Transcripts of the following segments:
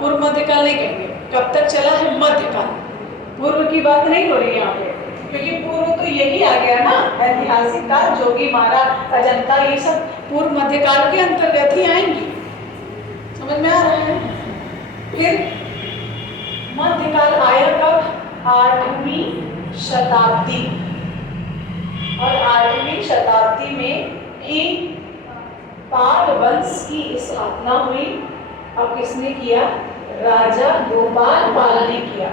पूर्व मध्यकाल नहीं कहेंगे। कब तक चला है? मध्यकाल। पूर्व की बात नहीं हो रही यहाँ पे, क्योंकि पूर्व तो यही आ गया ना, ऐतिहासिक काल, जोगीमारा, अजंता, ये सब पूर्व मध्यकाल के अंतर्गत ही आएंगी। समझ में आ रहा है? फिर मध्यकाल आया कब? 8वीं शताब्दी। और 8वीं शताब्दी में ही पाल वंश की स्थापना हुई। अब किसने किया? राजा गोपाल पाल ने किया।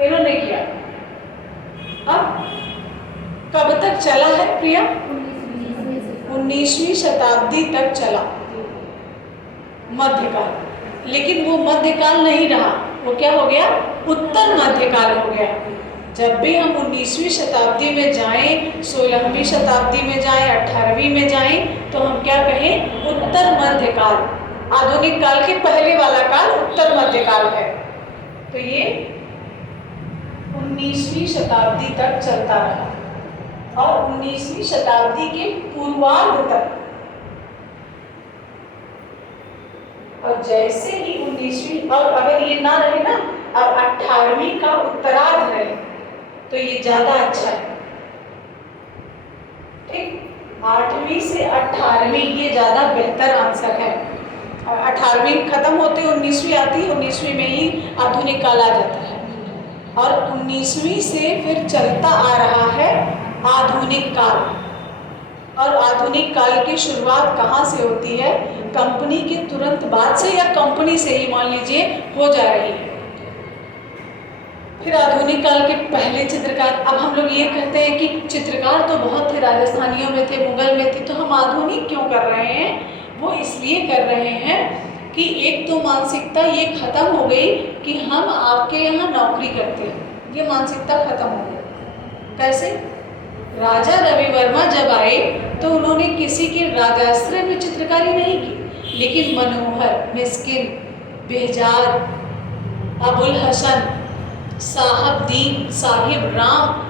इन्होंने किया। अब कब तक चला है प्रिया? 19वीं शताब्दी तक चला मध्यकाल। लेकिन वो मध्यकाल नहीं रहा, वो क्या हो गया? उत्तर मध्यकाल हो गया। जब भी हम 19वीं शताब्दी में जाएं, 16वीं शताब्दी में जाएं, 18वीं में जाएं, तो हम क्या कहें? उत्तर मध्यकाल। आधुनिक काल के पहले वाला काल उत्तर मध्यकाल है। तो ये 19वीं शताब्दी तक चलता रहा और 19वीं शताब्दी के पूर्वार्ध तक। और जैसे ही 19वीं, और अगर ये ना रहे ना, अब 18वीं का उत्तरार्ध रहे, तो ये ज्यादा अच्छा है। ठीक, 8वीं से 18वीं ये ज्यादा बेहतर आंसर है। और 18वीं खत्म होते 19वीं आती है, 19वीं में ही आधुनिक काल आ जाता है। और 19वीं से फिर चलता आ रहा है आधुनिक काल। और आधुनिक काल की शुरुआत कहाँ से होती है? कंपनी के तुरंत बाद से, या कंपनी से ही मान लीजिए हो जा रही है। फिर आधुनिक काल के पहले चित्रकार, अब हम लोग ये कहते हैं कि चित्रकार तो बहुत थे, राजस्थानियों में थे, मुगल में थे, तो हम आधुनिक क्यों कर रहे हैं? वो इसलिए कर रहे हैं कि एक तो मानसिकता ये खत्म हो गई कि हम आपके यहाँ नौकरी करते हैं, ये मानसिकता खत्म हो गई। कैसे? राजा रवि वर्मा जब आए तो उन्होंने किसी के राजाश्रय में चित्रकारी नहीं की, लेकिन मनोहर, मिस्किन, बेहजार, अबुल हसन, साहब दीन, साहिब राम,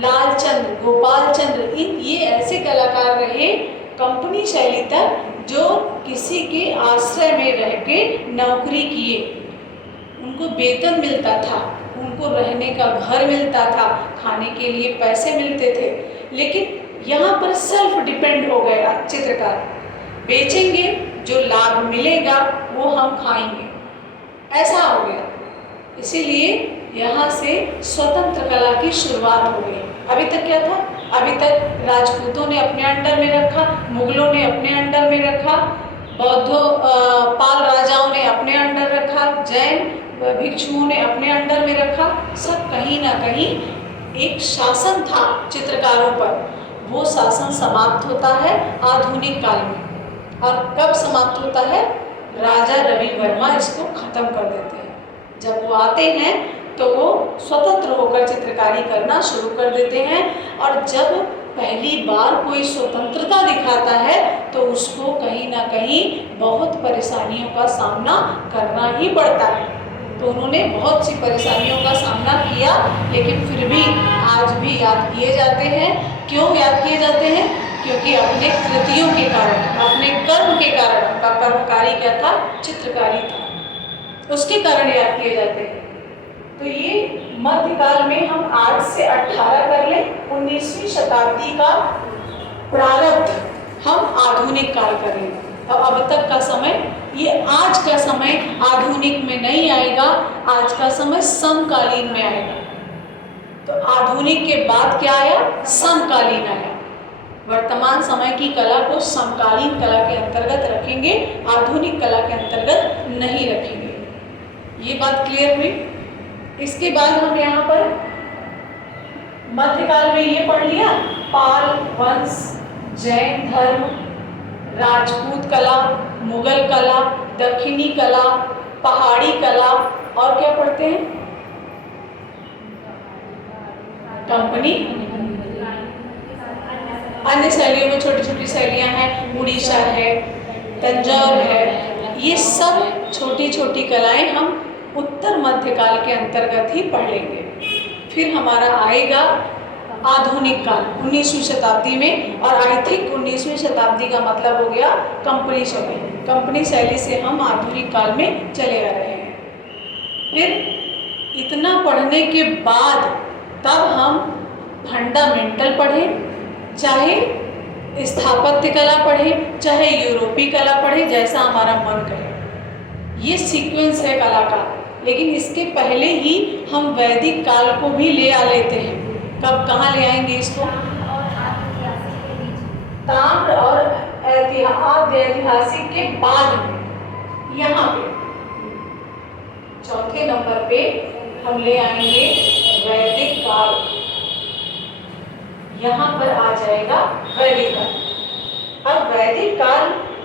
लालचंद्र, गोपाल चंद्र, ये ऐसे कलाकार रहे कंपनी शैली तक, जो किसी के आश्रय में रह के नौकरी किए। उनको वेतन मिलता था, उनको रहने का घर मिलता था, खाने के लिए पैसे मिलते थे, लेकिन यहाँ पर सेल्फ डिपेंड हो गया चित्रकार। बेचेंगे, जो लाभ मिलेगा वो हम खाएंगे, ऐसा हो गया। इसीलिए यहाँ से स्वतंत्र कला की शुरुआत हो गई। अभी तक क्या था? अभी तक राजपूतों ने अपने अंडर में रखा, मुगलों ने अपने अंडर में रखा, पाल राजाओं ने अपने अंडर रखा, जैन भिक्षुओं ने अपने अंडर में रखा। सब कहीं ना कहीं एक शासन था चित्रकारों पर। वो शासन समाप्त होता है आधुनिक काल में। और कब समाप्त होता है? राजा रवि वर्मा इसको खत्म कर देते हैं। जब वो आते हैं तो वो स्वतंत्र होकर चित्रकारी करना शुरू कर देते हैं। और जब पहली बार कोई स्वतंत्रता दिखाता है तो उसको कहीं ना कहीं बहुत परेशानियों का सामना करना ही पड़ता है। तो उन्होंने बहुत सी परेशानियों का सामना किया, लेकिन फिर भी आज भी याद किए जाते हैं। क्यों याद किए जाते हैं? क्योंकि अपने कृतियों के कारण, अपने कर्म के कारण, उनका कर्म कार्य क्या था? चित्रकारी था, उसके कारण याद किए जाते हैं। तो ये मध्यकाल में हम 8 से 18 कर लें, 19वीं शताब्दी का प्रारंभ हम आधुनिक काल करेंगे। अब तक का समय, ये आज का समय आधुनिक में नहीं आएगा, आज का समय समकालीन में आएगा। तो आधुनिक के बाद क्या आया? समकालीन आया। वर्तमान समय की कला को समकालीन कला के अंतर्गत रखेंगे, आधुनिक कला के अंतर्गत नहीं रखेंगे। ये बात क्लियर हुई? इसके बाद हम यहाँ पर मध्यकाल में ये पढ़ लिया, पाल वंश, जैन धर्म, राजपूत कला, मुगल कला, दक्षिणी कला, पहाड़ी कला, और क्या पढ़ते हैं? कंपनी, अन्य शैलियों में छोटी छोटी शैलियां हैं, उड़ीसा है, तंजौर है, ये सब छोटी छोटी कलाएं हम उत्तर मध्यकाल के अंतर्गत ही पढ़ लेंगे। फिर हमारा आएगा आधुनिक काल 19वीं शताब्दी में, और आई थिंक 19वीं शताब्दी का मतलब हो गया कंपनी शैली। कंपनी शैली से हम आधुनिक काल में चले आ रहे हैं। फिर इतना पढ़ने के बाद तब हम फंडामेंटल पढ़ें, चाहे स्थापत्य कला पढ़ें, चाहे यूरोपीय कला पढ़ें, जैसा हमारा मन करे। ये सीक्वेंस है कला का। लेकिन इसके पहले ही हम वैदिक काल को भी ले आ लेते हैं। कब कहाँ ले आएंगे इसको? ताम्र और ऐतिहासिक के बाद में, यहाँ पे चौथे नंबर पे हम ले आएंगे वैदिक काल। यहाँ पर आ जाएगा वैदिक काल। अब वैदिक काल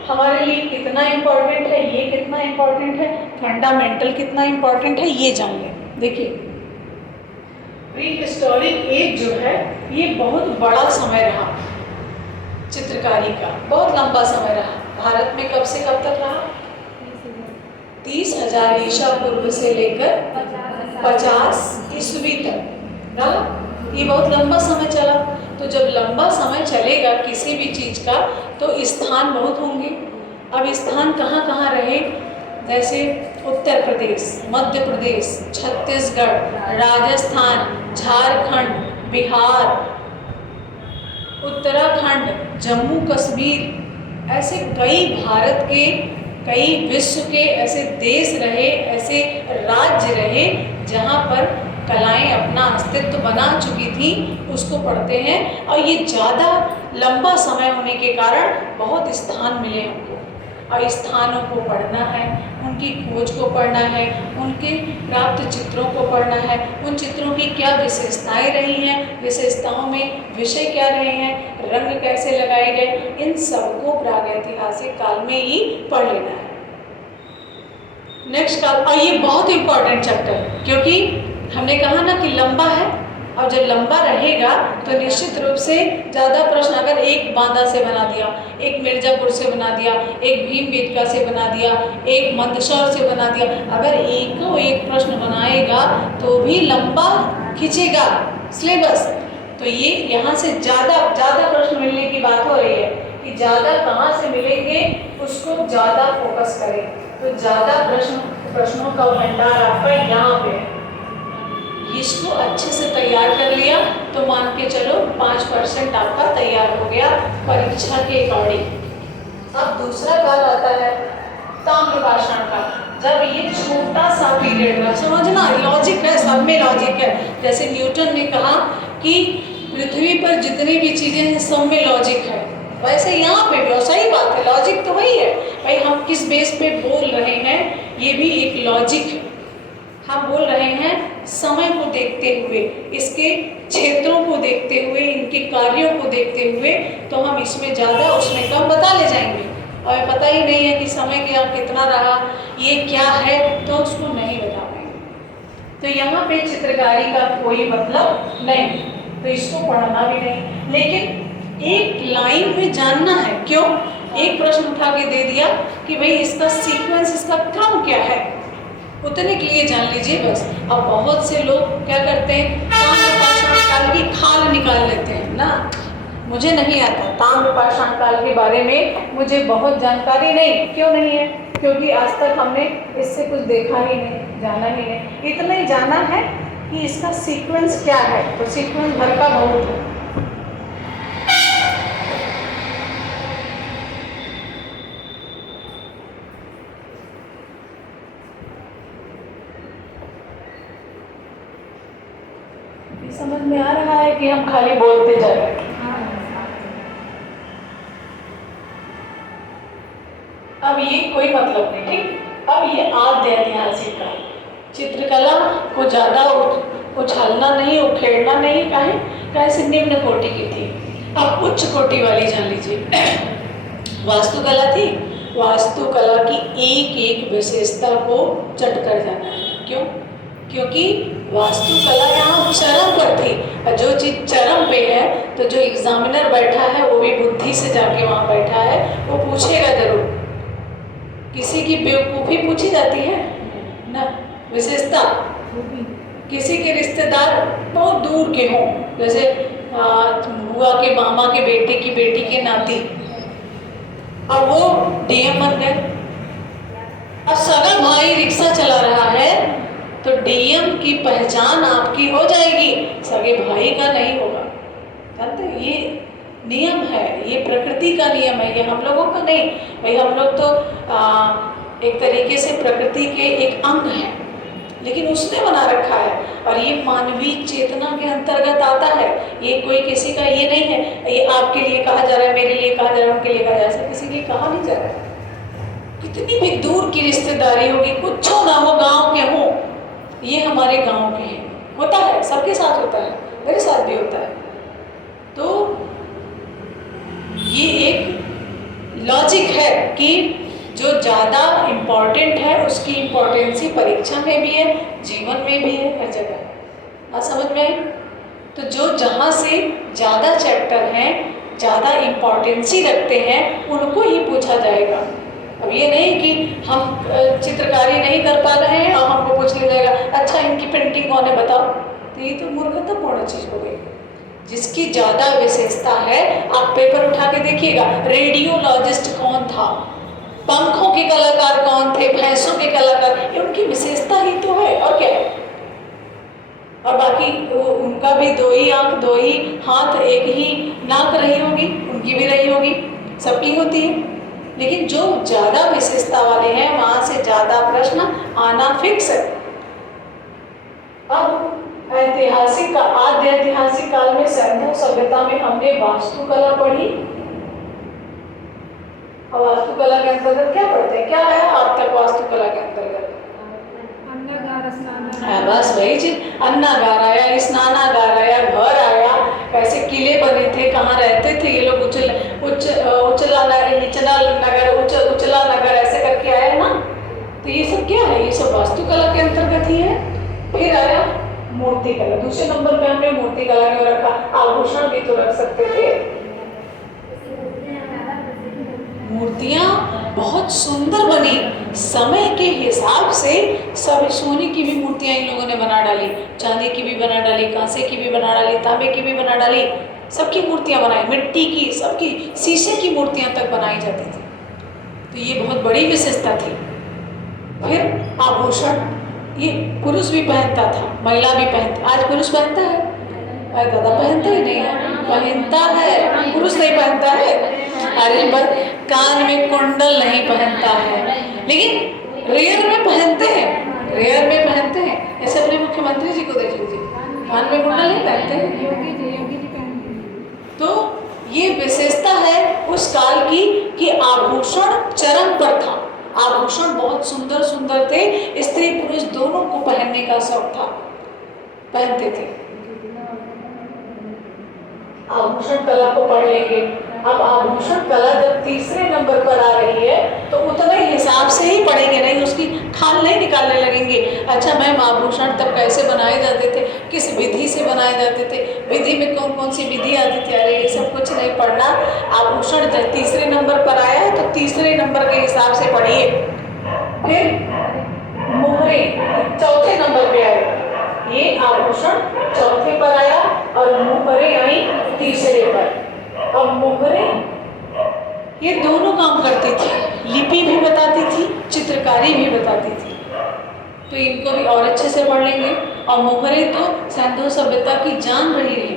हमारे लिए कितना इम्पोर्टेंट है, ये कितना इम्पोर्टेंट है, फंडामेंटल कितना इम्पोर्टेंट है, ये जान लें। देखिए, प्री हिस्टोरिक एज जो है ये बहुत बड़ा समय रहा चित्रकारी का, बहुत लंबा समय रहा। भारत में कब से कब तक रहा? 30,000 ईसा पूर्व से लेकर 50 ईस्वी तक रहा। ये बहुत लंबा समय चला। तो जब लंबा समय चलेगा किसी भी चीज़ का तो स्थान बहुत होंगे। अब स्थान कहाँ कहाँ रहे? जैसे उत्तर प्रदेश, मध्य प्रदेश, छत्तीसगढ़, राजस्थान, झारखंड, बिहार, उत्तराखंड, जम्मू कश्मीर, ऐसे कई भारत के, कई विश्व के ऐसे देश रहे, ऐसे राज्य रहे जहाँ पर कलाएं अपना अस्तित्व बना चुकी थी, उसको पढ़ते हैं। और ये ज़्यादा लंबा समय होने के कारण बहुत स्थान मिले हमको, और स्थानों को पढ़ना है, उनकी खोज को पढ़ना है, उनके प्राप्त चित्रों को पढ़ना है, उन चित्रों की क्या विशेषताएं रही हैं, विशेषताओं में विषय क्या रहे हैं, रंग कैसे लगाए गए, इन सबको प्रागैतिहासिक काल में ही पढ़ लेना है। नेक्स्ट काल, और ये बहुत इंपॉर्टेंट चैप्टर है क्योंकि हमने कहा ना कि लंबा है, और जब लंबा रहेगा तो निश्चित रूप से ज़्यादा प्रश्न, अगर एक बांदा से बना दिया, एक मिर्ज़ापुर से बना दिया, एक भीमबेटका से बना दिया, एक मंदसौर से बना दिया, अगर एक प्रश्न बनाएगा तो भी लंबा खींचेगा सिलेबस। तो ये यहाँ से ज़्यादा प्रश्न मिलने की बात हो रही है कि ज़्यादा कहाँ से मिलेंगे, उसको ज़्यादा फोकस करें। तो ज़्यादा प्रश्नों का भंडार आपका यहाँ पे है। इसको अच्छे से तैयार कर लिया तो मान के चलो 5% आपका तैयार हो गया परीक्षा के अकॉर्डिंग। अब दूसरा काल आता है ताम्रपाषाण का। जब ये छोटा सा पीरियड है, समझना लॉजिक है, सब में लॉजिक है। जैसे न्यूटन ने कहा कि पृथ्वी पर जितनी भी चीज़ें हैं सब में लॉजिक है, वैसे यहाँ पे भी सही बात है, लॉजिक तो वही है भाई। हम किस बेस पे बोल रहे हैं, ये भी एक लॉजिक है। हम बोल रहे हैं समय को देखते हुए, इसके क्षेत्रों को देखते हुए, इनके कार्यों को देखते हुए, तो हम इसमें ज़्यादा उसमें कम बता ले जाएंगे। और पता ही नहीं है कि समय क्या कितना रहा, ये क्या है, तो उसको नहीं बता पाएंगे। तो यहाँ पे चित्रकारी का कोई मतलब नहीं, तो इसको पढ़ना भी नहीं। लेकिन एक लाइन में जानना है। क्यों? एक प्रश्न उठा के दे दिया कि भाई इसका सीक्वेंस, इसका क्रम क्या है, उतने के लिए जान लीजिए बस। अब बहुत से लोग क्या करते हैं, ताम्रपाषाण काल की खाल निकाल लेते हैं ना। मुझे नहीं आता ताम्रपाषाण काल के बारे में, मुझे बहुत जानकारी नहीं। क्यों नहीं है? क्योंकि आज तक हमने इससे कुछ देखा ही नहीं, जाना ही नहीं। इतना ही जाना है कि इसका सीक्वेंस क्या है, तो सीक्वेंस भर का बहुत है। समझ में आ रहा है कि हम खाली बोलते जा रहे हैं? अब ये कोई मतलब नहीं, ठीक। अब ये आद्य ऐतिहासिक काल, चित्रकला को ज़्यादा उछालना नहीं, उखेड़ना नहीं, काहे से निम्न कोटि की थी। अब उच्च कोटि वाली जान लीजिए। वास्तुकला थी, वास्तुकला की एक एक विशेषता को चट कर जाना है। क्यों? क्योंकि वास्तुकला यहाँ चरम पर थी, और जो चीज़ चरम पे है तो जो एग्जामिनर बैठा है वो भी बुद्धि से जाके वहाँ बैठा है, वो पूछेगा जरूर। किसी की बेवकूफ़ी पूछी जाती है ना, विशेषता। किसी के रिश्तेदार बहुत दूर के हों, जैसे बुआ के मामा के बेटे की बेटी के नाती, अब वो डीएम बन गए। अब सगा भाई रिक्शा चला रहा है तो डीएम की पहचान आपकी हो जाएगी, सगे भाई का नहीं होगा। जानते हैं, ये नियम है, ये प्रकृति का नियम है, ये हम लोगों का नहीं। भाई हम लोग तो एक तरीके से प्रकृति के एक अंग हैं, लेकिन उसने बना रखा है और ये मानवीय चेतना के अंतर्गत आता है। ये कोई किसी का ये नहीं है, ये आपके लिए कहा जा रहा है, मेरे लिए कहा जा रहा है, उनके लिए कहा जा रहा है, किसी के लिए कहा नहीं जा रहा है। कितनी भी दूर की रिश्तेदारी होगी, कुछ ना हो, गांव के हो, ये हमारे गांव के हैं, होता है, सबके साथ होता है, मेरे साथ भी होता है। तो ये एक लॉजिक है कि जो ज़्यादा इम्पॉर्टेंट है उसकी इम्पोर्टेंसी परीक्षा में भी है, जीवन में भी है, हर जगह। आप समझ में आई? तो जो जहाँ से ज़्यादा चैप्टर हैं, ज़्यादा इम्पोर्टेंसी रखते हैं, उनको ही पूछा जाएगा। अब ये नहीं कि हम चित्रकारी नहीं कर पा रहे हैं और हमको पूछ लिया जाएगा अच्छा इनकी पेंटिंग कौन है बताओ, तो ये तो मूर्खतापूर्ण चीज़ हो गई। जिसकी ज़्यादा विशेषता है, आप पेपर उठा के देखिएगा, रेडियोलॉजिस्ट कौन था, पंखों के कलाकार कौन थे, भैंसों के कलाकार, ये उनकी विशेषता ही तो है, और क्या है। और बाकी उनका भी दो ही आंख, दो ही हाथ, एक ही नाक रही होगी, उनकी भी रही होगी, सबकी होती है। लेकिन जो ज़्यादा विशेषता वाले हैं वहाँ से ज़्यादा प्रश्न आना फिक्स है। अब ऐतिहासिक आद्य ऐतिहासिक काल में सिंधु सभ्यता में हमने वास्तुकला पढ़ी। अब वास्तुकला के अंतर्गत क्या पढ़ते हैं, क्या है अब तक वास्तुकला के अंतर्गत? बस वही चीज, अन्नागार आया, स्नानागार आया, घर आया, कैसे किले बने थे, कहाँ रहते थे ये लोग, उचला नगर ऐसे करके आया ना। तो ये सब क्या है, ये सब वास्तुकला के अंतर्गत ही है। फिर आया मूर्तिकला, दूसरे नंबर पे हमने मूर्तिकला क्यों रखा, आभूषण भी तो रख सकते थे। मूर्तियाँ बहुत सुंदर बनी, समय के हिसाब से सब, सोने की भी मूर्तियाँ इन लोगों ने बना डाली, चांदी की भी बना डाली, कांसे की भी बना डाली, तांबे की भी बना डाली, सबकी मूर्तियाँ बनाई, मिट्टी की, सबकी, शीशे की मूर्तियाँ तक बनाई जाती थी। तो ये बहुत बड़ी विशेषता थी। फिर आभूषण, ये पुरुष भी पहनता था, महिला भी पहनती, आज पुरुष पहनता है? अरे दादा पहनता ही नहीं है, पहनता है, पुरुष नहीं पहनता है। अरे बस कान में कुंडल नहीं पहनता है, लेकिन रेयर में पहनते हैं, रेयर में पहनते हैं। ऐसे अपने मुख्यमंत्री जी को देख लीजिए, कान में कुंडल नहीं पहनते हैं। योगी जी पहनते। तो ये विशेषता है उस काल की कि आभूषण चरम पर था, आभूषण बहुत सुंदर सुंदर थे, स्त्री पुरुष दोनों को पहनने का शौक था, पहनते थे। आभूषण कला को पढ़ लेंगे। अब आभूषण कला जब तीसरे नंबर पर आ रही है तो उतने हिसाब से ही पढ़ेंगे, नहीं उसकी खाल नहीं निकालने लगेंगे। अच्छा मैम आभूषण तब कैसे बनाए जाते थे, किस विधि से बनाए जाते थे, विधि में कौन कौन सी विधि आती थी, अरे ये सब कुछ नहीं पढ़ना। आभूषण जब तीसरे नंबर पर आया है तो तीसरे नंबर के हिसाब से पढ़िए। फिर मोहरे चौथे नंबर पे आए, ये आभूषण चौथे पर आया और मोहरे आई तीसरे पर। अब मोहरे ये दोनों काम करती थी, लिपि भी बताती थी, चित्रकारी भी बताती थी, तो इनको भी और अच्छे से पढ़ लेंगे। और मोहरे तो सिंधु सभ्यता की जान रही है,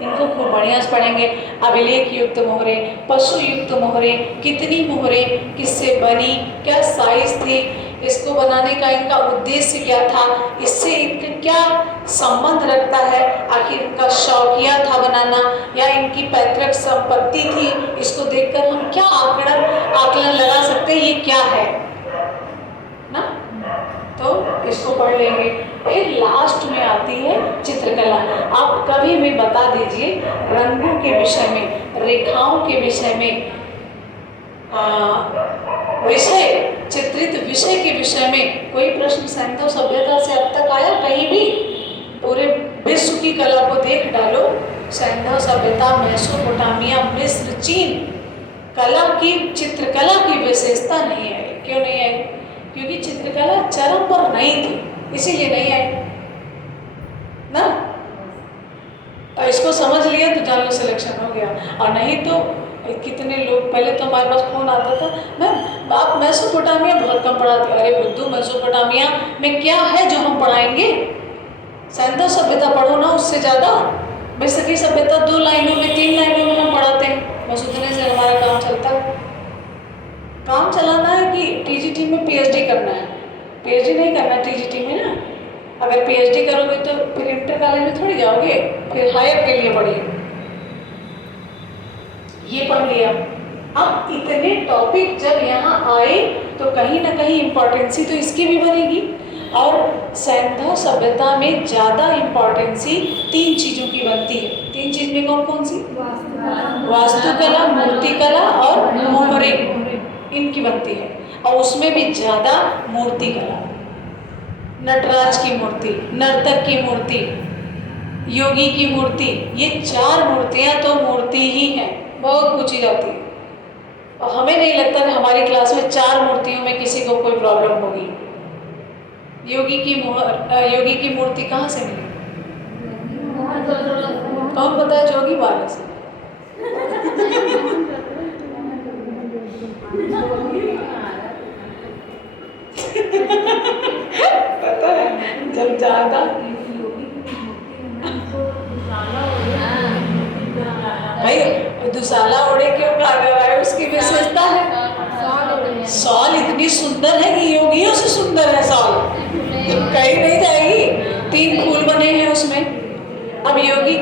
इनको खूब बढ़िया से पढ़ेंगे। अभिलेख युक्त मोहरे, पशु युक्त मोहरे, कितनी मोहरे किससे बनी, क्या साइज थी, इसको बनाने का इनका उद्देश्य क्या था, इससे इनका क्या संबंध रखता है, आखिर इनका शौकिया था बनाना या इनकी पैतृक संपत्ति थी, इसको देखकर हम क्या आकलन लगा सकते हैं ये क्या है ना। तो इसको पढ़ लेंगे। फिर लास्ट में आती है चित्रकला। आप कभी भी बता दीजिए रंगों के विषय में, रेखाओं के विषय में, विषय चित्रित विषय के विषय में कोई प्रश्न सिंधु सभ्यता से अब तक आया कहीं भी? पूरे विश्व की कला को देख डालो, सिंधु सभ्यता, मेसोपोटामिया, मिस्र, चीन, कला की, चित्रकला की विशेषता नहीं आई। क्यों नहीं आई? क्योंकि चित्रकला चरम पर नहीं थी, इसीलिए नहीं आई ना। और इसको समझ लिया तो जान लो सिलेक्शन हो गया, और नहीं तो कितने लोग, पहले तो हमारे पास फ़ोन आता था, मैम आप मेसोपोटामिया बहुत कम पढ़ाते। अरे बुद्धू, मेसोपोटामिया में क्या है जो हम पढ़ाएंगे? सैंधव सभ्यता पढ़ो ना, उससे ज़्यादा। मिस्र सभ्यता 2 लाइनों में 3 लाइनों में हम पढ़ाते हैं, बस उतने से हमारा काम चलता है। काम चलाना है कि टीजीटी में पीएचडी करना है? पीएचडी नहीं करना टीजीटी में ना। अगर पीएचडी करोगे तो फिर इंटर कॉलेज में थोड़ी जाओगे, फिर हायर के लिए पढ़िए। ये पढ़ लिया। अब इतने टॉपिक जब यहाँ आए तो कहीं ना कहीं इम्पोर्टेंसी तो इसकी भी बनेगी। और सैंधव सभ्यता में ज़्यादा इम्पोर्टेंसी 3 चीज़ों की बनती है। 3 चीज़ में कौन कौन सी? वास्तुकला, मूर्तिकला और मोहरे, इनकी बनती है। और उसमें भी ज़्यादा मूर्तिकला, नटराज की मूर्ति, नर्तक की मूर्ति, योगी की मूर्ति, ये 4 मूर्तियाँ तो मूर्ति ही हैं, बहुत पूछी जाती है। और हमें नहीं लगता कि हमारी क्लास में 4 मूर्तियों में किसी को कोई प्रॉब्लम होगी। योगी की मूर्ति कहाँ से मिली? कौन पता है? जोगी वाले से। पता है जब ज़्यादा भाई दुसाला ओढ़े क्यों कहा जा रहा है? उसकी विशेषता है। सॉल इतनी सुंदर है कि योगियों से सुंदर है सॉल, कहीं नहीं जाएगी। 3 फूल बने हैं उसमें। अब योगी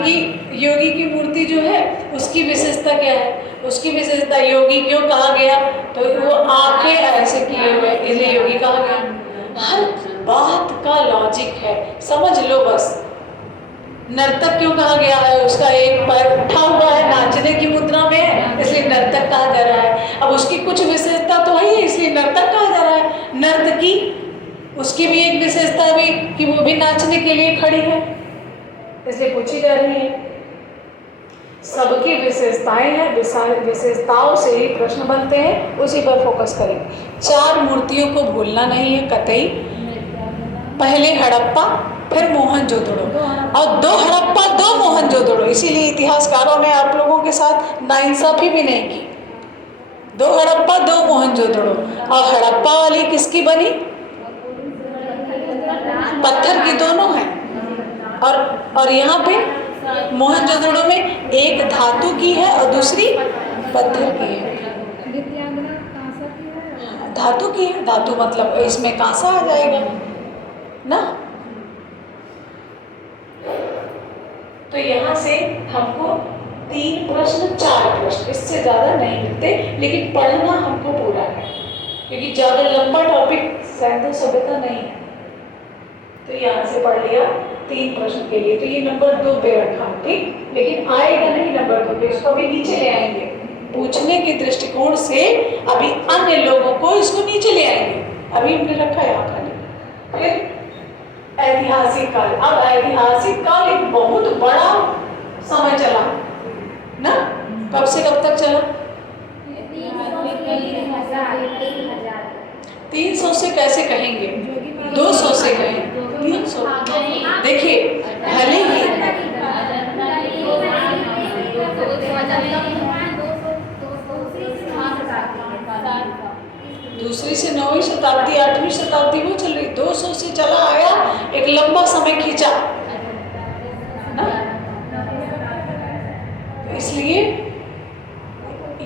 की मूर्ति जो है उसकी विशेषता क्या है? उसकी विशेषता, योगी क्यों कहा गया? तो वो आंखें ऐसे किए हुए, इसलिए योगी कहा गया। हर बात का लॉजिक है, समझ लो बस। नर्तक क्यों कहा गया है? उसका एक पैर उठा हुआ है, नाचने की मुद्रा में है, इसलिए नर्तक कहा जा रहा है। अब उसकी कुछ विशेषता तो है, इसलिए नर्तक कहा जा रहा है। नर्तकी, उसकी भी एक विशेषता भी कि वो भी नाचने के लिए खड़ी है, इसलिए पूछी जा रही है। सबकी विशेषताएं हैं, विशेषताओं से ही प्रश्न बनते हैं, उसी पर फोकस करेंगे। 4 मूर्तियों को भूलना नहीं है कतई। पहले हड़प्पा, फिर मोहनजोदड़ो, और 2 हड़प्पा 2 मोहनजोदड़ो। इसीलिए इतिहासकारों ने आप लोगों के साथ नाइंसाफी भी नहीं की। 2 हड़प्पा 2 मोहनजोदड़ो। और हड़प्पा वाली किसकी बनी? पत्थर की दोनों हैं। और यहाँ पे मोहनजोदड़ो में एक धातु की है और दूसरी पत्थर की है। धातु की है, धातु मतलब इसमें कांसा आ जाएगा ना। तो यहाँ से हमको 3 प्रश्न 4 प्रश्न, इससे ज़्यादा नहीं मिलते, लेकिन पढ़ना हमको पूरा है क्योंकि ज़्यादा लंबा टॉपिक सैंधव सभ्यता नहीं है। तो यहाँ से पढ़ लिया 3 प्रश्न के लिए, तो ये नंबर 2 पे रखा, ठीक। लेकिन आएगा नहीं नंबर 2 पे, इसको अभी नीचे ले आएंगे। पूछने के दृष्टिकोण से अभी अन्य लोगों को इसको नीचे ले आएंगे, अभी हमने रखा है यहाँ खाली। फिर ऐतिहासिक काल। अब ऐतिहासिक काल एक बहुत बड़ा समय चला ना। कब से कब तक चला? 300 से कैसे कहेंगे? 200 से कहें। 300 देखिए, भले ही दूसरी से 9वीं शताब्दी 8वीं शताब्दी वो चल रही, 200 से चला आया, एक लंबा समय खींचा ना। तो इसलिए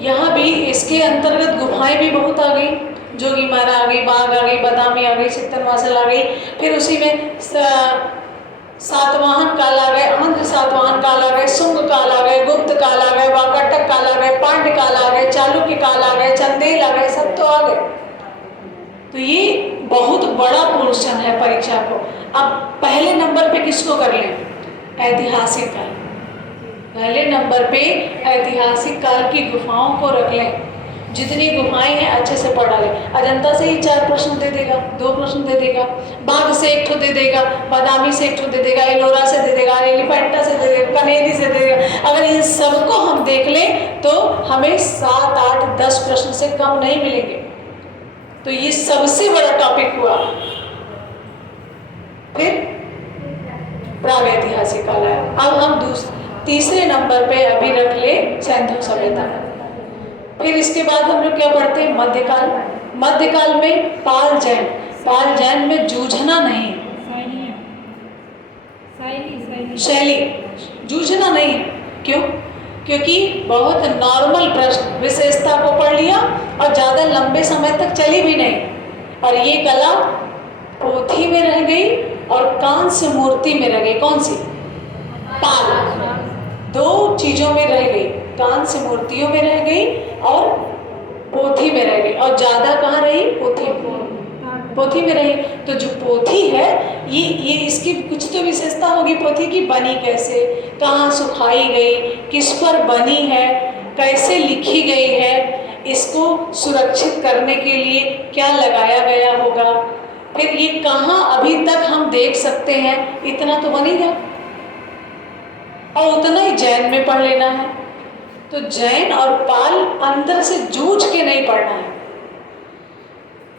यहाँ भी इसके अंतर्गत गुफाएं भी बहुत आ गई, जोगीमारा आ गई, बाघ आ गई, बादामी आ गई, चित्तनवासल आ गई। फिर उसी में सातवाहन काल आ गए, आंध्र सातवाहन काल आ गए, शुंग काल आ गए, गुप्त काल आ गए, वाकाटक काल आ गए, पांड्य काल आ गए, चालुक्य काल आ गए, चंदेल आ गए, सब तो आ गए। तो ये बहुत बड़ा पोर्शन है परीक्षा को। अब पहले नंबर पे किसको कर लें? ऐतिहासिक काल। पहले नंबर पे ऐतिहासिक काल की गुफाओं को रख लें। जितनी गुफाएं हैं अच्छे से पढ़ा लें। अजंता से ही 4 प्रश्न दे देगा, 2 प्रश्न दे देगा, बाघ से 1 दे देगा, बादामी से 1 दे देगा, एलोरा से दे देगा, एलिफेंटा से दे देगा, कनेरी से दे देगा। अगर इन सबको हम देख लें तो हमें 7, 8, 10 प्रश्न से कम नहीं मिलेंगे। तो ये सबसे बड़ा टॉपिक हुआ। फिर प्रागैतिहासिक काल है। अब हम तीसरे नंबर पे अभी रख ले सिंधु सभ्यता। फिर इसके बाद हम लोग क्या पढ़ते हैं, मध्यकाल। मध्यकाल में पाल जैन। पाल जैन में जूझना नहीं, शैली जूझना नहीं है। क्यों? क्योंकि बहुत नॉर्मल प्रश्न, विशेषता को पढ़ लिया और ज़्यादा लंबे समय तक चली भी नहीं। और ये कला पोथी में रह गई और कांस्य मूर्ति में रह गई। कौन सी? पाल। दो चीज़ों में रह गई, कांस्य मूर्तियों में रह गई और पोथी में रह गई। और ज़्यादा कहाँ रही? पोथी में रही। तो जो पोथी है ये इसकी कुछ तो विशेषता होगी पोथी की। बनी कैसे, कहाँ सुखाई गई, किस पर बनी है, कैसे लिखी गई है, इसको सुरक्षित करने के लिए क्या लगाया गया होगा, फिर ये कहाँ अभी तक हम देख सकते हैं, इतना तो बन ही गया। और उतना ही जैन में पढ़ लेना है। तो जैन और पाल अंदर से जूझ के नहीं पढ़ना है,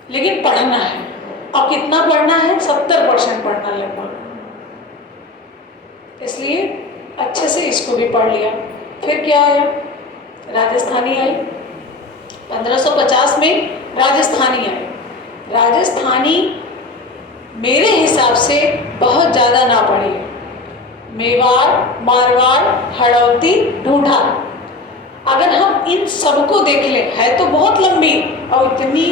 लेकिन पढ़ना है। और कितना पढ़ना है? 70% पढ़ना लगभग। इसलिए अच्छे से इसको भी पढ़ लिया। फिर क्या आया? राजस्थानी आई। 1550 में राजस्थानी आए। राजस्थानी मेरे हिसाब से बहुत ज़्यादा ना पढ़ी है। मेवाड़, मारवाड़, हड़ौती, ढूंढा, अगर हम इन सबको देख लें, है तो बहुत लंबी और इतनी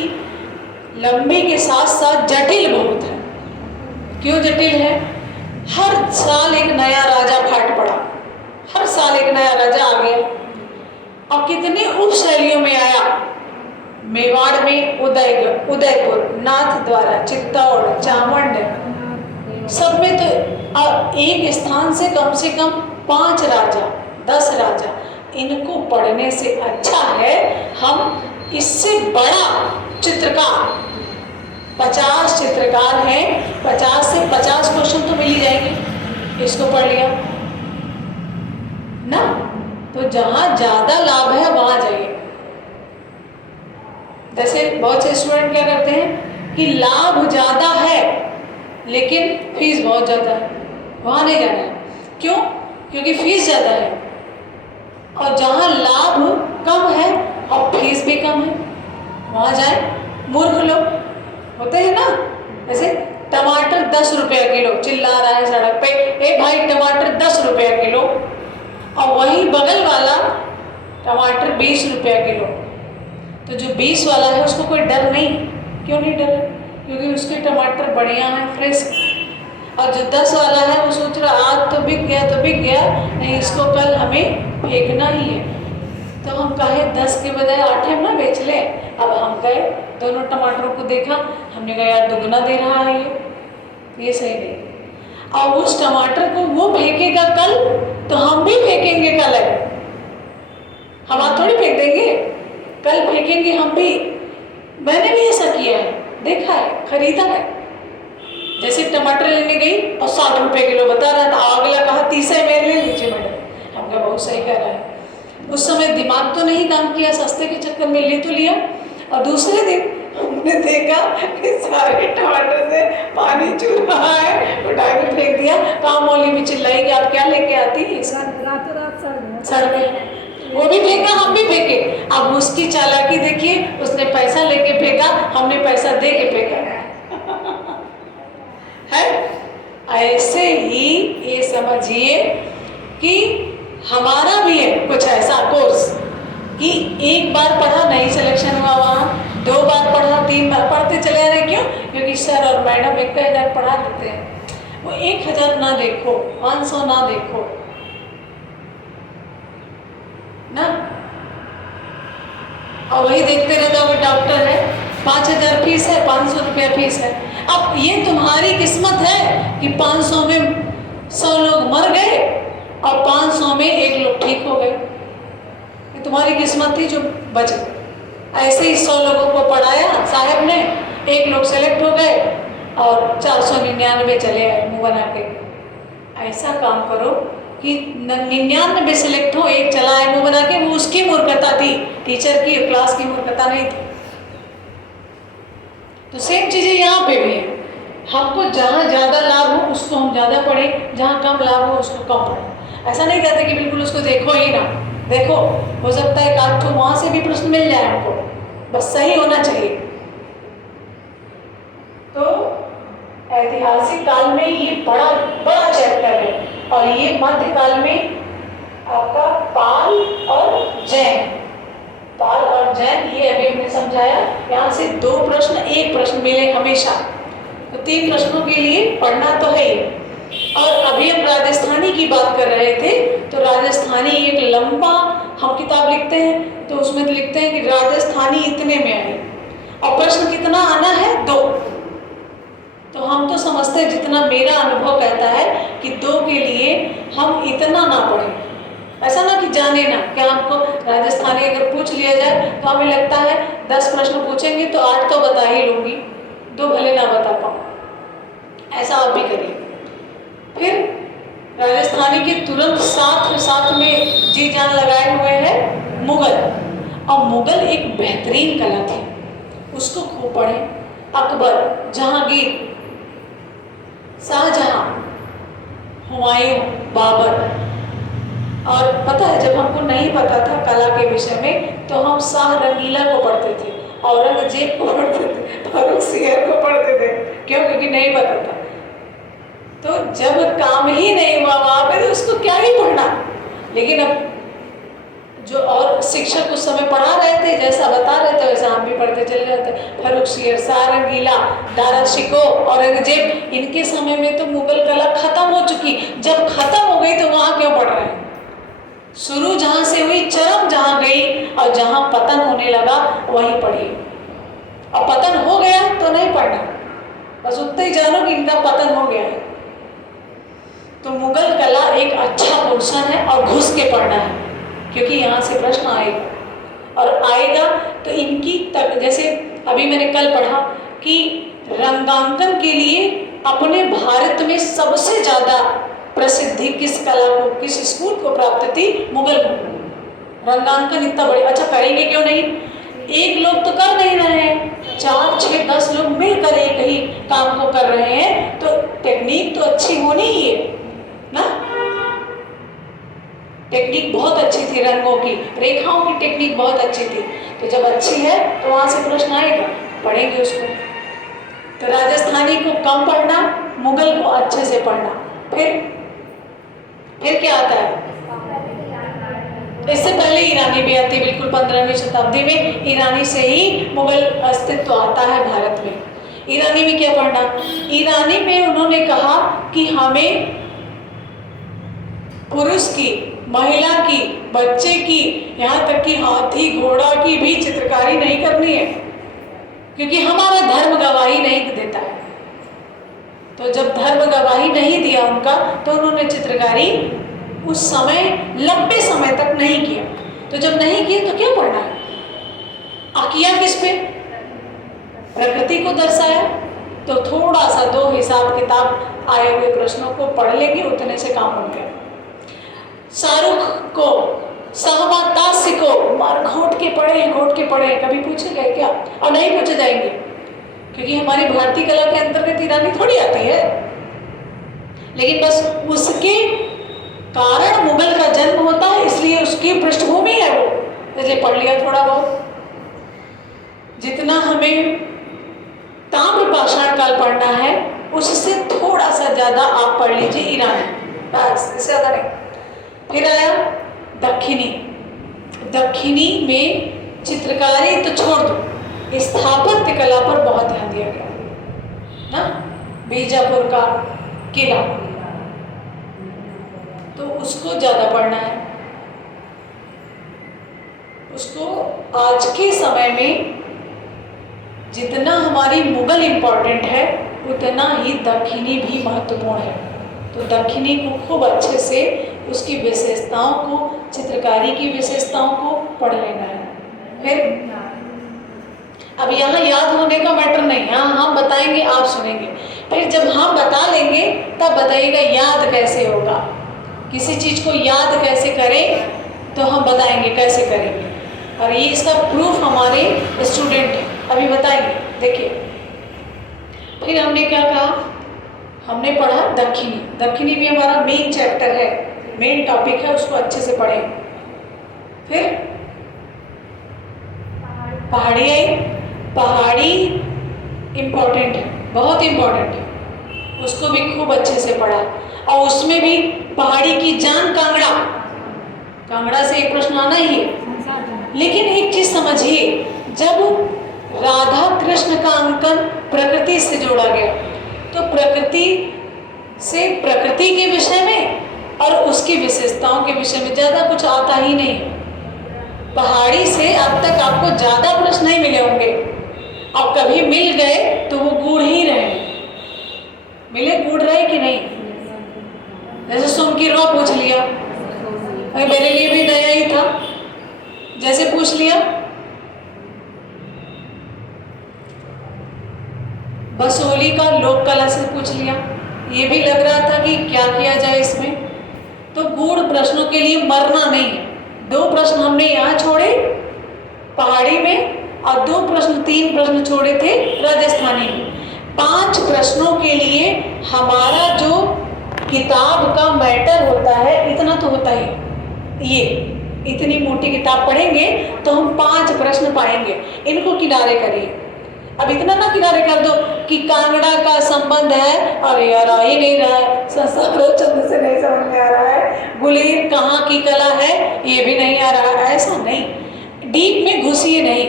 लंबी के साथ साथ जटिल बहुत है। क्यों जटिल है? हर साल एक नया राजा फाट पड़ा, हर साल एक नया राजा आ गया। और कितने उप शैलियों में आया। मेवाड़ में उदयपुर, नाथद्वारा, चित्तौड़, चामुंड, सब में तो एक स्थान से कम 5 राजा, 10 राजा। इनको पढ़ने से अच्छा है हम इससे बड़ा चित्रकार, 50 चित्रकार हैं, 50 से 50 क्वेश्चन तो मिल ही जाएंगे। इसको पढ़ लिया ना, तो जहाँ ज़्यादा लाभ है वहाँ जाइए। जैसे बहुत से स्टूडेंट क्या करते हैं कि लाभ ज़्यादा है लेकिन फीस बहुत ज़्यादा है, वहाँ नहीं जाना है। क्यों? क्योंकि फीस ज़्यादा है। और जहाँ लाभ कम है और फीस भी कम है, वहाँ जाए। मूर्ख लोग होते हैं ना, जैसे टमाटर 10 रुपये किलो, चिल्ला रहा है सड़क पे, ए भाई टमाटर 10 रुपये किलो, और वहीं बगल वाला टमाटर 20 रुपये किलो। तो जो 20 वाला है उसको कोई डर नहीं। क्यों नहीं डर? क्योंकि उसके टमाटर बढ़िया हैं, फ्रेश। और जो 10 वाला है वो सोच रहा आज तो बिक गया तो बिक गया, नहीं इसको कल हमें फेंकना ही है। तो हम कहे 10 के बजाय 8 हम ना बेच ले। अब हम गए, दोनों टमाटरों को देखा, हमने कहा यार दुगना दे रहा है ये सही नहीं। और उस टमाटर को वो फेंकेगा कल तो हम भी फेंकेंगे कल है। हम आज थोड़ी फेंक देंगे, कल फेंकेंगे हम भी। मैंने भी ऐसा किया है, देखा है, खरीदा है। जैसे टमाटर लेने गई और 60 रुपये किलो बता रहा था, अगला कहा 30 है, मेरे ले लीजिए मैडम। हम कहा बहुत सही कह रहा है। उस समय दिमाग तो नहीं काम किया, सस्ते के चक्कर में ले तो लिया। और दूसरे दिन हमने देखा कि सारे टमाटर से पानी चूर रहा है, उठा के फेंक दिया। काम वाली भी चिल्लाई कि आप क्या लेके आती है, रातों रात सड़ गए। वो भी फेंका, हम भी फेंके। अब उसकी चालाकी देखिए, उसने पैसा लेके फेंका, हमने पैसा दे के फेंका है। ऐसे ही ये समझिए कि हमारा भी है कुछ ऐसा कोर्स कि एक बार पढ़ा नहीं सिलेक्शन हुआ, वहाँ 2 बार पढ़ा, 3 बार पढ़ते चले आ रहे। क्यों? क्योंकि सर और मैडम 1000 पढ़ा देते हैं। वो 1000 ना देखो, 500 ना देखो ना, और वही देखते रह जाओगे। डॉक्टर है, 5000 फीस है, 500 रुपया फीस है। अब ये तुम्हारी किस्मत है कि 500 में 100 लोग मर गए और 500 में 1 लोग ठीक हो गए। ये तुम्हारी किस्मत थी जो बच गए। ऐसे ही 100 लोगों को पढ़ाया साहब ने, 1 लोग सेलेक्ट हो गए और 499 चले आए मुँह बना के। ऐसा काम करो कि 99 सेलेक्ट हो, 1 चला है मुँह बना के। वो उसकी मूर्खता थी, टीचर की, क्लास की मूर्खता नहीं थी। तो सेम चीज़ें यहाँ पे भी है। हमको जहाँ ज़्यादा लाभ हो उसको हम ज़्यादा पढ़ें, जहाँ कम लाभ हो उसको कम पढ़ें। ऐसा नहीं कहते कि बिल्कुल उसको देखो ही ना, देखो, हो सकता है एक आध तो वहां से भी प्रश्न मिल जाए हमको, बस सही होना चाहिए। तो ऐतिहासिक काल में ये बड़ा बड़ा चैप्टर है, और ये मध्यकाल में आपका पाल और जैन, पाल और जैन, ये अभी हमने समझाया। यहाँ से 2 प्रश्न 1 प्रश्न मिले हमेशा, तो 3 प्रश्नों के लिए पढ़ना तो है ही। और अभी हम राजस्थानी की बात कर रहे थे, तो राजस्थानी एक लंबा हम किताब लिखते हैं, तो उसमें लिखते हैं कि राजस्थानी इतने में आई, और प्रश्न कितना आना है 2। तो हम तो समझते हैं, जितना मेरा अनुभव कहता है कि 2 के लिए हम इतना ना पढ़ें। ऐसा ना कि जाने ना, क्या हमको राजस्थानी अगर पूछ लिया जाए तो हमें लगता है 10 प्रश्न पूछेंगे तो 8 तो बता ही लूंगी, 2 भले ना बता पाऊँ। ऐसा आप भी करिए। फिर राजस्थानी के तुरंत साथ में जी जान लगाए हुए हैं मुगल, और मुगल एक बेहतरीन कला थी, उसको खूब पढ़ें। अकबर, जहांगीर, शाहजहां, हुमायूं, बाबर। और पता है, जब हमको नहीं पता था कला के विषय में, तो हम शाह रंगीला को पढ़ते थे, औरंगजेब को पढ़ते थे, फारूक को पढ़ते थे। क्यों? क्योंकि नहीं पता था। तो जब काम ही नहीं हुआ वहां पे, तो उसको क्या ही पढ़ना। लेकिन अब जो और शिक्षक उस समय पढ़ा रहे थे, जैसा बता रहे थे वैसा हम भी पढ़ते चले जाते। फारूक सियर, शाह रंगीला, दारा शिको, औरंगजेब, इनके समय में तो मुगल कला खत्म हो चुकी। जब खत्म हो गई तो वहां क्यों पढ़ रहे हैं? शुरू जहां से हुई, चरम जहां गई, और जहां पतन होने लगा वहीं पढ़िए। और पतन हो गया तो नहीं पढ़ना, बस उतना ही जानो कि इनका पतन हो गया है। तो मुगल कला एक अच्छा पोर्शन है, और घुस के पढ़ना है, क्योंकि यहाँ से प्रश्न आएगा। और आएगा तो इनकी तक, जैसे अभी मैंने कल पढ़ा कि रंगांकन के लिए अपने भारत में सबसे ज्यादा प्रसिद्धि किस कला को, किस स्कूल को प्राप्त थी? मुगल को। रंगांकन इतना बड़े, अच्छा करेंगे क्यों नहीं? एक लोग तो कर नहीं रहे हैं, 4, 6, 10 लोग मिलकर एक ही काम को कर रहे हैं, तो टेक्निक तो अच्छी होनी ही है ना। टेक्निक बहुत अच्छी थी, रंगों की, रेखाओं की टेक्निक बहुत अच्छी थी। तो जब अच्छी है तो वहां से प्रश्न आएगा, पढ़ेंगे उसको। तो राजस्थानी को कम पढ़ना, मुगल को अच्छे से पढ़ना। फिर क्या आता है? इससे पहले ईरानी भी आती, बिल्कुल 15वीं शताब्दी में ईरानी से ही मुगल अस्तित्व आता है भारत में। ईरानी में क्या पढ़ना? ईरानी में उन्होंने कहा कि हमें पुरुष की, महिला की, बच्चे की, यहाँ तक कि हाथी घोड़ा की भी चित्रकारी नहीं करनी है, क्योंकि हमारा धर्म गवाही नहीं देता है। तो जब धर्म गवाही नहीं दिया उनका, तो उन्होंने चित्रकारी उस समय लंबे समय तक नहीं किया। तो जब नहीं किया तो क्या पढ़ना है? किया किस पे? प्रकृति को दर्शाया। तो थोड़ा सा 2 हिसाब किताब आए हुए प्रश्नों को पढ़ लेंगे, उतने से काम हो गया। शाहरुख को, शाहबातासी को मार घोट के पढ़े, कभी पूछे गए क्या? और नहीं पूछे जाएंगे, क्योंकि हमारी भारतीय कला के अंतर्गत ईरानी थोड़ी आती है। लेकिन बस उसके कारण मुगल का जन्म होता है, इसलिए उसकी पृष्ठभूमि है वो, इसलिए पढ़ लिया थोड़ा बहुत। जितना हमें ताम्र पाषाण काल पढ़ना है, उससे थोड़ा सा ज्यादा आप पढ़ लीजिए ईरानी, बस, इससे ज्यादा नहीं। फिर आया दक्षिणी। दक्षिणी में चित्रकारी तो छोड़ दो, स्थापत्य कला पर बहुत ध्यान दिया गया ना। बीजापुर का किला, तो उसको ज्यादा पढ़ना है। उसको आज के समय में जितना हमारी मुगल इम्पोर्टेंट है, उतना ही दक्षिणी भी महत्वपूर्ण है। तो दक्षिणी को खूब अच्छे से, उसकी विशेषताओं को, चित्रकारी की विशेषताओं को पढ़ लेना है। फिर अब यहाँ याद होने का मैटर नहीं, यहाँ हम बताएंगे, आप सुनेंगे। फिर जब हम बता लेंगे तब बताइएगा याद कैसे होगा, किसी चीज को याद कैसे करें, तो हम बताएंगे कैसे करेंगे। और ये इसका प्रूफ हमारे स्टूडेंट हैं, अभी बताएंगे, देखिए। फिर हमने क्या कहा? हमने पढ़ा दक्षिणी। दक्षिणी भी हमारा मेन चैप्टर है। मेन टॉपिक है उसको अच्छे से पढ़ें। फिर पहाड़ी आई, पहाड़ी इम्पोर्टेंट है, बहुत इम्पोर्टेंट है, उसको भी खूब अच्छे से पढ़ा। और उसमें भी पहाड़ी की जान कांगड़ा, कांगड़ा से एक प्रश्न आना ही है। लेकिन एक चीज समझिए, जब राधा कृष्ण का अंकन प्रकृति से जोड़ा गया तो प्रकृति से प्रकृति के विषय में और उसकी विशेषताओं के विषय में ज्यादा कुछ आता ही नहीं। पहाड़ी से अब तक आपको ज्यादा प्रश्न नहीं मिले होंगे, अब कभी मिल गए तो वो गूढ़ ही रहे। मिले गूढ़ रहे कि नहीं? जैसे सुन की रो पूछ लिया, अरे मेरे लिए भी नया ही था, जैसे पूछ लिया। बसोली का लोक कला से पूछ लिया, ये भी लग रहा था कि क्या किया जाए इसमें। तो गूढ़ प्रश्नों के लिए मरना नहीं है। 2 प्रश्न हमने यहाँ छोड़े पहाड़ी में और 2 प्रश्न 3 प्रश्न छोड़े थे राजस्थानी में। 5 प्रश्नों के लिए हमारा जो किताब का मैटर होता है इतना तो होता ही। ये इतनी मोटी किताब पढ़ेंगे तो हम 5 प्रश्न पाएंगे, इनको किनारे करिए। अब इतना ना किनारे कर दो कि कांगड़ा का संबंध है, अरे यार आ ही नहीं रहा है, चंद्र से नहीं समझ में आ रहा है, गुलेर कहाँ की कला है ये भी नहीं आ रहा है। ऐसा नहीं, डीप में घुसिए नहीं।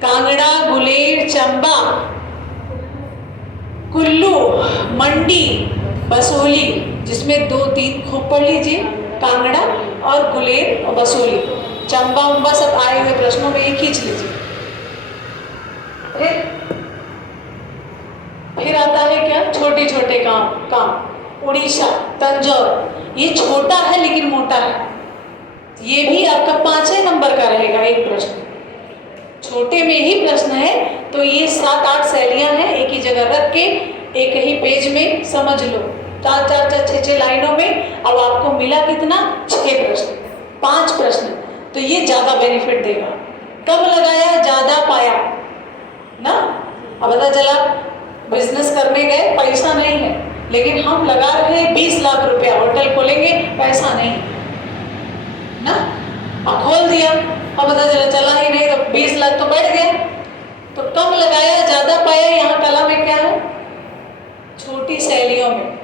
कांगड़ा, गुलेर, चंबा, कुल्लू, मंडी, बसोली, जिसमें 2-3 खूब पढ़ लीजिए, कांगड़ा और गुलेर और बसोली, चंबा उम्बा सब आए हुए प्रश्नों में ये खींच लीजिए। फिर आता है क्या, छोटे छोटे काम। उड़ीसा, तंजौर, ये छोटा है लेकिन मोटा है, ये भी आपका 5 नंबर का रहेगा एक प्रश्न। छोटे में ही प्रश्न है तो ये 7-8 शैलियां हैं, एक ही जगह रख के एक ही पेज में समझ लो, 4-4, 6-6 लाइनों में। अब आपको मिला कितना, 6 प्रश्न, 5 प्रश्न, तो ये ज्यादा बेनिफिट देगा। कम लगाया ज्यादा पाया ना। अब पता चला बिजनेस करने गए, पैसा नहीं है, लेकिन हम लगा रहे हैं 20 लाख रुपया, होटल खोलेंगे, पैसा नहीं ना, अब खोल दिया, अब पता चला ही नहीं, तो 20 लाख तो बढ़ गया। तो कम लगाया ज्यादा पाया, यहाँ कला में क्या है, छोटी शैलियों में,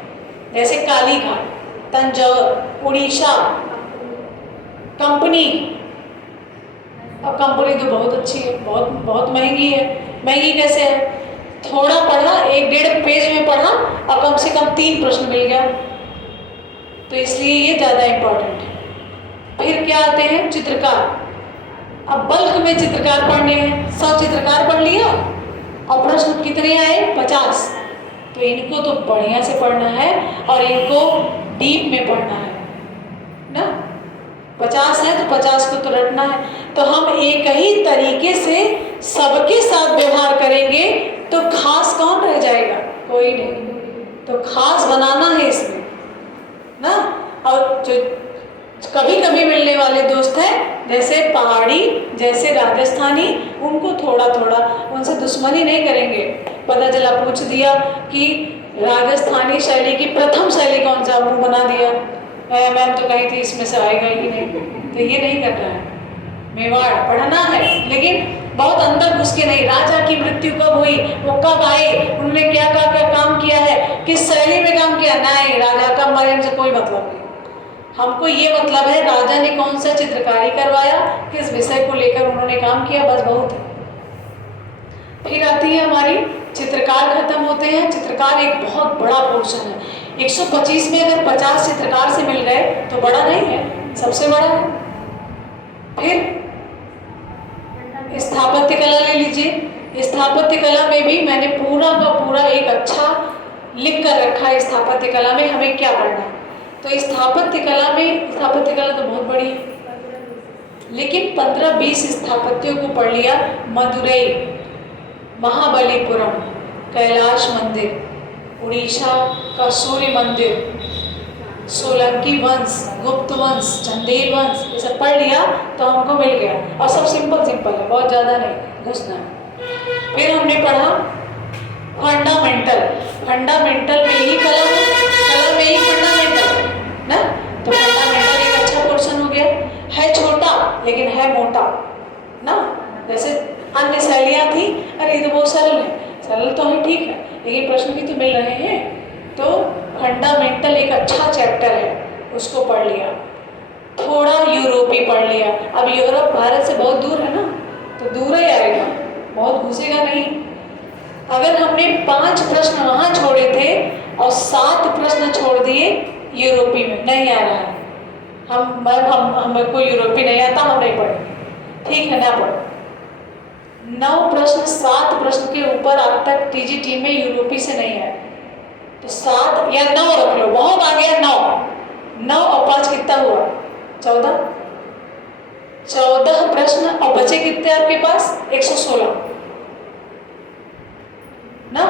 जैसे कालीघाट, तंजौर, उड़ीसा, कंपनी। अब कंपनी तो बहुत अच्छी है, बहुत बहुत महंगी है। महंगी कैसे है, थोड़ा पढ़ा, 1-1.5 पेज में पढ़ा और कम से कम 3 प्रश्न मिल गया, तो इसलिए ये ज़्यादा इम्पोर्टेंट है। फिर क्या आते हैं, चित्रकार। अब बल्क में चित्रकार पढ़ने हैं, 100 चित्रकार पढ़ लिया और प्रश्न कितने आए, 50। तो इनको तो बढ़िया से पढ़ना है और इनको डीप में पढ़ना है ना। 50 है तो 50 को तो रटना है। तो हम एक ही तरीके से सबके साथ व्यवहार करेंगे तो खास कौन रह जाएगा, कोई नहीं। तो खास बनाना है इसमें ना। और जो कभी कभी मिलने वाले दोस्त हैं, जैसे पहाड़ी, जैसे राजस्थानी, उनको थोड़ा थोड़ा, उनसे दुश्मनी नहीं करेंगे। पता चला पूछ दिया कि राजस्थानी शैली की प्रथम शैली कौन सा, मुंह बना दिया, मैम तो कही थी इसमें से आएगा ही नहीं, तो ये नहीं करना है। मेवाड़ पढ़ना है लेकिन बहुत अंदर घुस के नहीं। राजा की मृत्यु कब हुई, वो कब आए, उन्होंने क्या क्या काम किया है, किस शैली में काम किया, नहीं, राजा कब मरे इनसे कोई मतलब नहीं। हमको ये मतलब है राजा ने कौन सा चित्रकारी करवाया, किस विषय को लेकर उन्होंने काम किया, बस बहुत है। फिर आती है हमारी चित्रकार, खत्म होते हैं। चित्रकार एक बहुत बड़ा पोर्शन है। 125 में अगर 50 चित्रकार से मिल गए तो बड़ा नहीं है, सबसे बड़ा है। फिर स्थापत्य कला ले लीजिए। स्थापत्य कला में भी मैंने पूरा का पूरा एक अच्छा लिख कर रखा है। स्थापत्य कला में हमें क्या पढ़ना है, तो स्थापत्य कला में, स्थापत्य कला तो बहुत बड़ी है, लेकिन 15-20 स्थापत्यों को पढ़ लिया। मदुरई, महाबलीपुरम, कैलाश मंदिर, उड़ीसा का सूर्य मंदिर, सोलंकी वंश, गुप्त वंश, चंदेल वंश, ये सब पढ़ लिया तो हमको मिल गया। और सब सिंपल सिंपल है, बहुत ज़्यादा नहीं घुसना है। फिर हमने पढ़ा फंडामेंटल। फंडामेंटल में ही कला है, कला में ही फंडामेंटल ना। तो जैसे अन्य शैलियाँ थी, अरे ये तो बहुत सरल है, सरल तो है ठीक है, लेकिन प्रश्न भी तो मिल रहे हैं। तो फंडामेंटल एक अच्छा चैप्टर है, उसको पढ़ लिया, थोड़ा यूरोपी पढ़ लिया। अब यूरोप भारत से बहुत दूर है ना, तो दूर ही आएगा, बहुत घुसेगा नहीं। अगर हमने 5 प्रश्न वहाँ छोड़े थे और 7 प्रश्न छोड़ दिए यूरोपी में, नहीं आ रहा है, हमको यूरोपी नहीं आता, हम नहीं पढ़ेंगे, ठीक है ना पढ़ो। 9 प्रश्न 7 प्रश्न के ऊपर अब तक टीजीटी में यूरोपी से नहीं आया, तो 7 या 9 रख लो, बहुत आ गया 9 और 5 कितना हुआ 14 प्रश्न, और बचे कितने आपके पास 116 ना,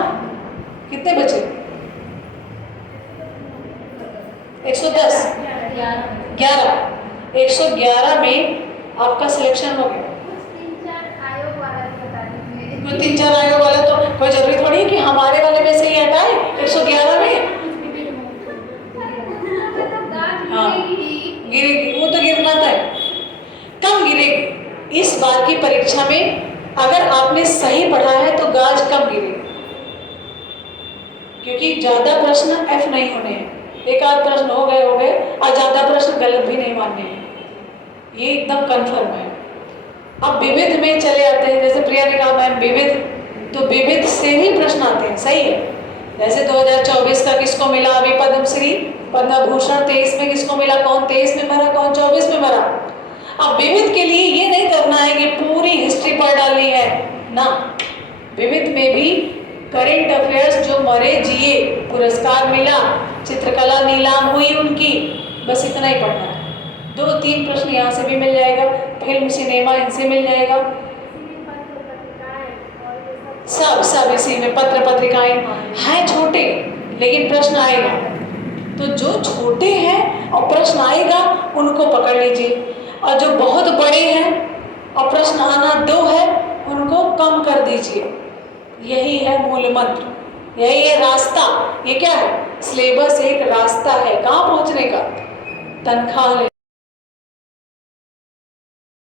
कितने बचे 110 11 111 में आपका सिलेक्शन हो गया। 3-4 आयोग वाला तो कोई जरूरी थोड़ी है कि हमारे वाले में से ही हटाए 111 में। हाँ गिरेगी, वो तो गिरना था, कम गिरेगी। इस बार की परीक्षा में अगर आपने सही पढ़ा है तो गाज कम गिरेगी, क्योंकि ज्यादा प्रश्न एफ नहीं होने हैं, एक आध प्रश्न हो गए और ज्यादा प्रश्न गलत भी नहीं मानने हैं, ये एकदम कंफर्म है। अब विविध में चले आते हैं, जैसे प्रिया ने कहा मैम विविध, तो विविध से ही प्रश्न आते हैं, सही है। जैसे 2024 का किसको मिला अभी पद्मश्री पद्म भूषण, 23 में किसको मिला, कौन 23 में मरा, कौन 24 में मरा। अब विविध के लिए ये नहीं करना है कि पूरी हिस्ट्री पढ़ डाली है ना, विविध में भी करेंट अफेयर्स, जो मरे जिए, पुरस्कार मिला, चित्रकला नीलाम हुई उनकी, बस इतना ही पढ़ना है। 2-3 प्रश्न यहाँ से भी मिल जाएगा, फिल्म सिनेमा इनसे मिल जाएगा, सब इसी में, पत्र पत्रिकाएं हैं छोटे लेकिन प्रश्न आएगा, तो जो छोटे हैं और प्रश्न आएगा उनको पकड़ लीजिए, और जो बहुत बड़े हैं और प्रश्न आना 2 है उनको कम कर दीजिए। यही है मूल मंत्र, यही है रास्ता। ये क्या है, सिलेबस एक रास्ता है कहाँ पहुंचने का, तनख्वाह